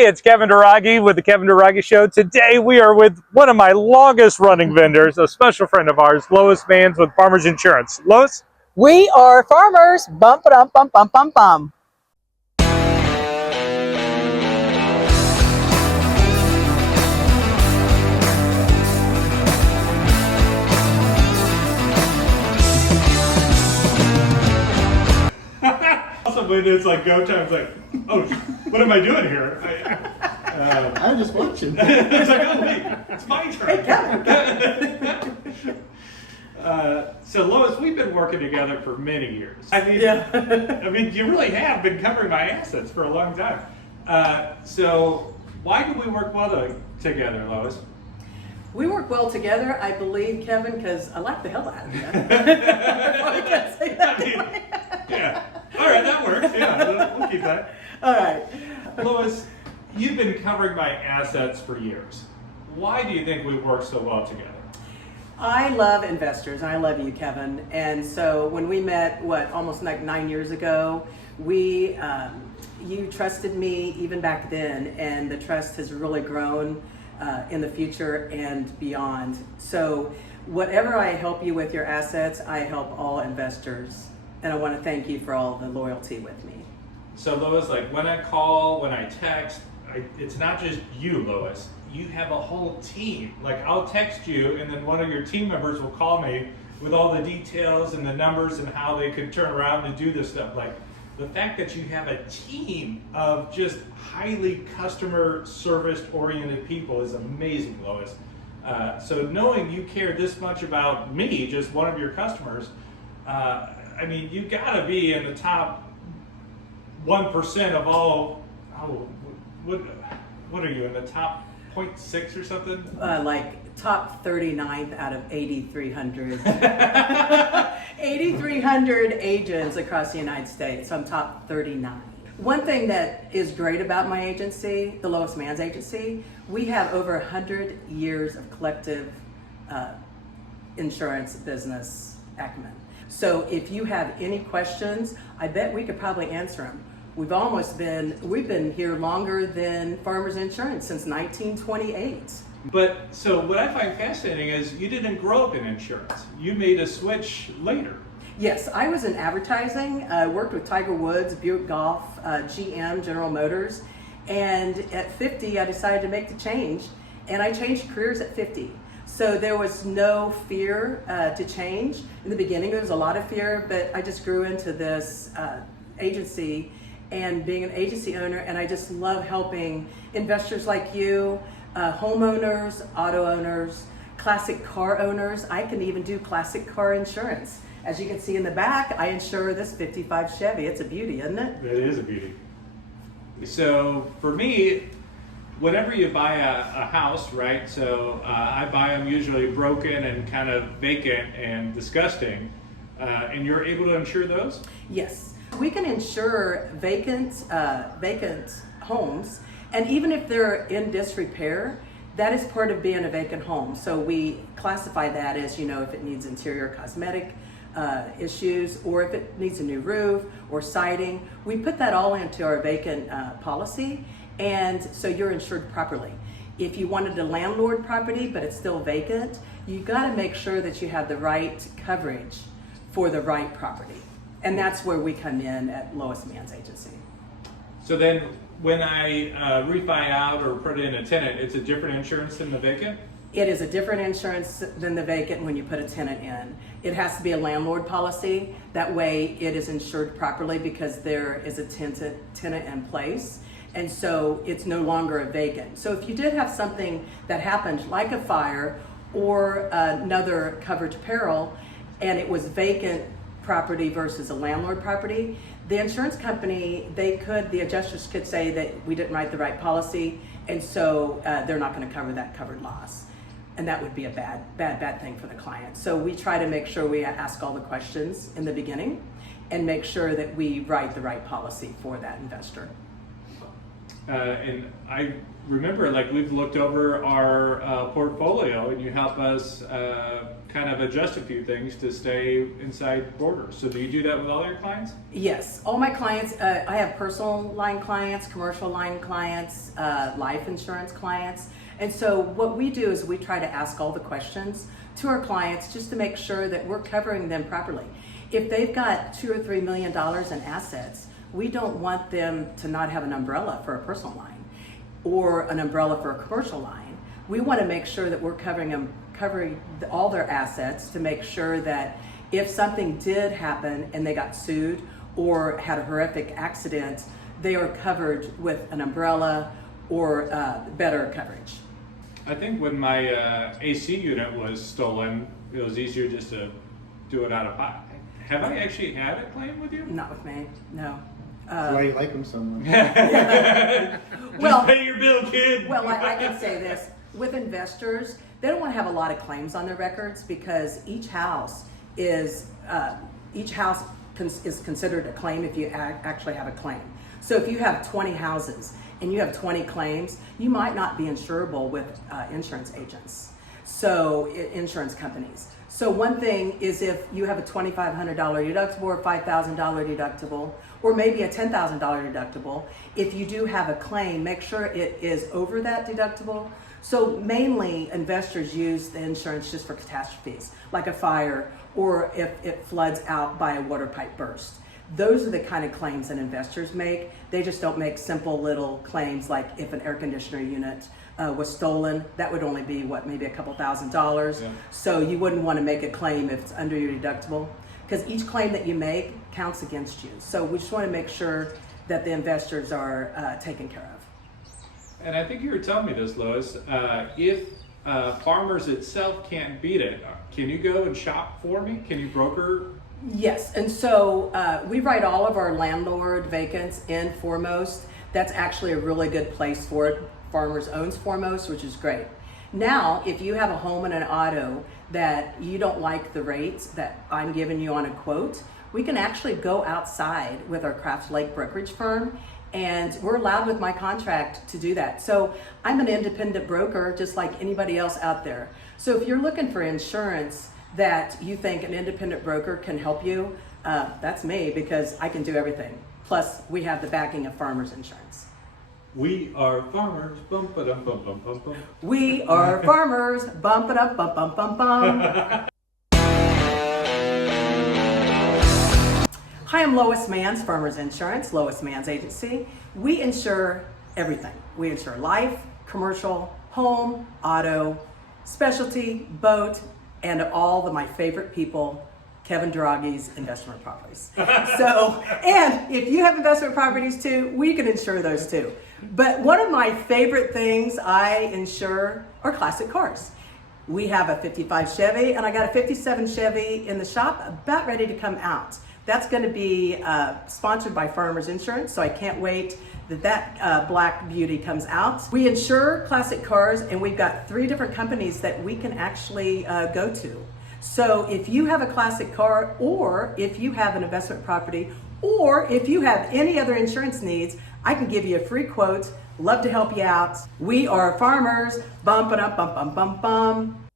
Hey, it's Kevin Dairaghi with the Kevin Dairaghi Show. Today we are with one of my longest running vendors, a special friend of ours, LOIS MANS with Farmers Insurance. Lois? We are farmers. Bum, ba-dum, bum, bum, bum, bum. Also, when it's like go time, it's like, oh, what am I doing here? I'm just watching. It's like, oh, wait, it's my turn. So Lois, we've been working together for many years. I mean, you really have been covering my assets for a long time. So why do we work well together, Lois? We work well together, I believe, Kevin, because I like the hell out of you. I can't say that. Yeah. All right, that works. Yeah, we'll keep that. All right. Lois, you've been covering my assets for years. Why do you think we work so well together? I love investors. I love you, Kevin. And so when we met, almost like 9 years ago, you trusted me even back then, and the trust has really grown in the future and beyond. So whatever I help you with your assets, I help all investors. And I want to thank you for all the loyalty with me. So Lois, like when I call, when I text, it's not just you, Lois. You have a whole team. Like I'll text you and then one of your team members will call me with all the details and the numbers and how they could turn around and do this stuff. Like the fact that you have a team of just highly customer service oriented people is amazing, Lois. So knowing you care this much about me, just one of your customers, I mean, you gotta be in the top 1% of all, what are you, in the top 0.6 or something? Like top 39th out of 8,300. 8,300 agents across the United States. So I'm top 39. One thing that is great about my agency, the LOIS MANS agency, we have over 100 years of collective insurance business acumen. So if you have any questions, I bet we could probably answer them. We've been here longer than Farmers Insurance since 1928. But so what I find fascinating is you didn't grow up in insurance. You made a switch later. Yes, I was in advertising. I worked with Tiger Woods, Buick Golf, GM, General Motors. And at 50, I decided to make the change. And I changed careers at 50. So there was no fear to change. In the beginning, there was a lot of fear, but I just grew into this agency and being an agency owner, and I just love helping investors like you, homeowners, auto owners, classic car owners. I can even do classic car insurance. As you can see in the back, I insure this 55 Chevy. It's a beauty, isn't it? It is a beauty. So for me, whenever you buy a house, right, so I buy them usually broken and kind of vacant and disgusting, and you're able to insure those? Yes. We can insure vacant homes, and even if they're in disrepair, that is part of being a vacant home. So we classify that as, if it needs interior cosmetic issues, or if it needs a new roof or siding. We put that all into our vacant policy, and so you're insured properly. If you wanted a landlord property but it's still vacant, you got to make sure that you have the right coverage for the right property. And that's where we come in at LOIS MANS Agency. So then when I refi out or put in a tenant, it's a different insurance than the vacant? It is a different insurance than the vacant when you put a tenant in. It has to be a landlord policy. That way it is insured properly because there is a tenant in place. And so it's no longer a vacant. So if you did have something that happened like a fire or another coverage peril, and it was vacant property versus a landlord property, the insurance company, the adjusters could say that we didn't write the right policy, and so they're not going to cover that covered loss. And that would be a bad thing for the client. So we try to make sure we ask all the questions in the beginning and make sure that we write the right policy for that investor. And I remember, like, we've looked over our portfolio, and you help us kind of adjust a few things to stay inside borders. So do you do that with all your clients? Yes, all my clients, I have personal line clients, commercial line clients, life insurance clients. And so what we do is we try to ask all the questions to our clients just to make sure that we're covering them properly. If they've got $2 or $3 million in assets, we don't want them to not have an umbrella for a personal line or an umbrella for a commercial line. We want to make sure that we're covering all their assets to make sure that if something did happen and they got sued or had a horrific accident, they are covered with an umbrella or better coverage. I think when my AC unit was stolen, it was easier just to do it out of pocket. Have I actually had a claim with you? Not with me, no. That's why you like them so much. Well, Just pay your bill, kid. Well, I can say this, with investors, they don't want to have a lot of claims on their records because each house is considered a claim if you actually have a claim. So if you have 20 houses and you have 20 claims, you might not be insurable with insurance agents, so insurance companies. So one thing is if you have a $2,500 deductible or $5,000 deductible, or maybe a $10,000 deductible, if you do have a claim, make sure it is over that deductible. So mainly investors use the insurance just for catastrophes, like a fire or if it floods out by a water pipe burst. Those are the kind of claims that investors make. They just don't make simple little claims like if an air conditioner unit was stolen, that would only be maybe a couple $1,000s. Yeah. So you wouldn't want to make a claim if it's under your deductible because each claim that you make counts against you. So we just want to make sure that the investors are taken care of. And I think you were telling me this, Lois. If Farmers itself can't beat it, can you go and shop for me? Can you broker? Yes, and so we write all of our landlord vacants in Foremost. That's actually a really good place for it. Farmers owns Foremost, which is great. Now, if you have a home and an auto that you don't like the rates that I'm giving you on a quote, we can actually go outside with our Crafts Lake brokerage firm, and we're allowed with my contract to do that. So I'm an independent broker just like anybody else out there. So if you're looking for insurance that you think an independent broker can help you, that's me because I can do everything. Plus, we have the backing of Farmers Insurance. We are farmers. Bum, ba-dum, bum, bum, bum, bum. We are farmers. Bump it up, bum, bum, bum, bum. Hi, I'm Lois Mans, Farmers Insurance, Lois Mans Agency. We insure everything. We insure life, commercial, home, auto, specialty, boat, and all of my favorite people, Kevin Dairaghi's investment properties. So, and if you have investment properties too, we can insure those too. But one of my favorite things I insure are classic cars. We have a 55 Chevy and I got a 57 Chevy in the shop about ready to come out. That's going to be sponsored by Farmers Insurance, so I can't wait that black beauty comes out. We insure classic cars and we've got 3 different companies that we can actually go to. So if you have a classic car, or if you have an investment property, or if you have any other insurance needs, I can give you a free quote. Love to help you out. We are farmers. Bum, ba, dum, bum, bum, bum, bum.